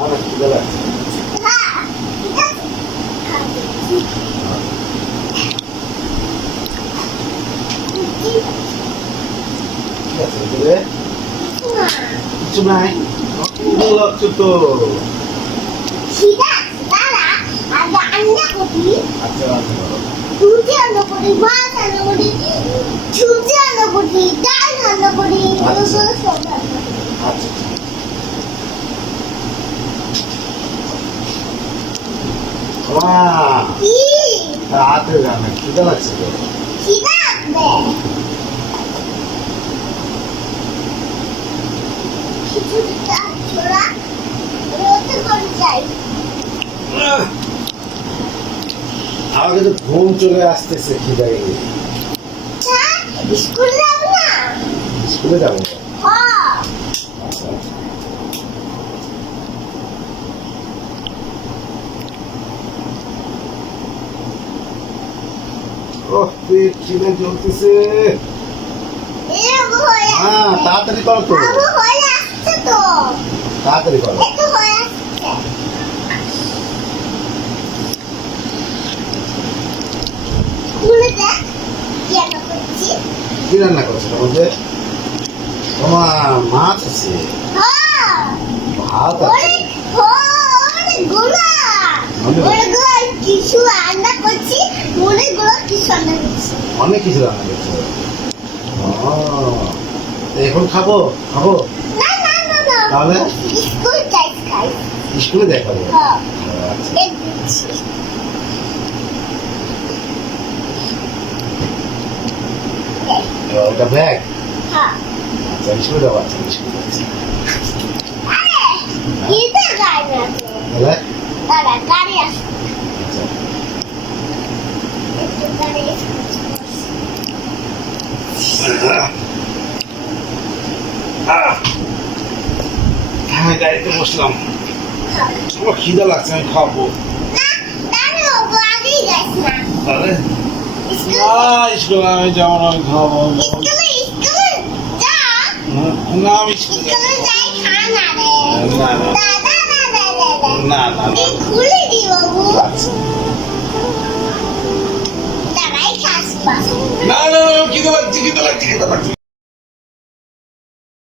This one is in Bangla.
আমার খিদে লাগছে। ঠিক আছে রে, কিছু নাই, খিদে লাগছে তো। আচ্ছা রান্না করো। রুটি রান্না করি, মাছ রান্না করি, সবজি রান্না করি, ডাল রান্না করি, আচ্ছা। সব রান্না করি। আচ্ছা বাহ, কি? তাড়াতাড়ি রান্না, খিদে লাগছে তো। খিদে লাগবে। খিচুড়িটা ছোড়া, রোদে করে যাই। আমার কিন্তু ঘুম চলে আসতেছে খিদে গেলে। হ্যাঁ, স্কুল যাবো না? স্কুলে যাবো। হ্যাঁ। আচ্ছা ওহ, পেট খিদে জ্বলতেছে। এরকম হয়ে হ্যাঁ, আসছে। তাড়াতাড়ি করো তো, বাবু হয়ে আসছে তো। তাড়াতাড়ি করো। একটু হয়ে আসছে। খুলে দেখ, কি রান্না করছি। কি রান্না করছো তার মধ্যে? তোমার মাছ আছে, হ্যাঁ। ভাত আছে, অনেকগুলো কিছু রান্না করছি, অনেকগুলো কিছু রান্না করছি। অনেক কিছু রান্না করছো। ও, এখন খাবো খাবো না না না না, তাহলে? স্কুল যাই খাই। স্কুলে দেখাবো। হ্যাঁ, আচ্ছা এই দিচ্ছি। এটা ব্যাগ। হ্যাঁ। আচ্ছা স্কুলে যাবো। আচ্ছা স্কুলে যাচ্ছি। আরে, কিসে গাড়ি আছে? তাহলে দাঁড়া, গাড়ি আছে। আচ্ছা একটু দাঁড়িয়ে হ্যাঁ, গাড়িতে বসলাম। আমার খিদে লাগছে, আমি খাবো। না, দাঁড়িয়ে বাবু, আগেই যাস না। তাহলে স্কুল না, স্কুলে আমি যাবো না, আমি খাবো। স্কুলে যা। না আমি স্কুলে যাবো স্কুলে যাই খা না রে। না, না। দাদা দাদা দাদা। না না না। খুলে দি বাবু। আচ্ছা দাঁড়াই খাস পাস। না না না, খিদে লাগছে খিদে লাগছে খিদে লাগছে।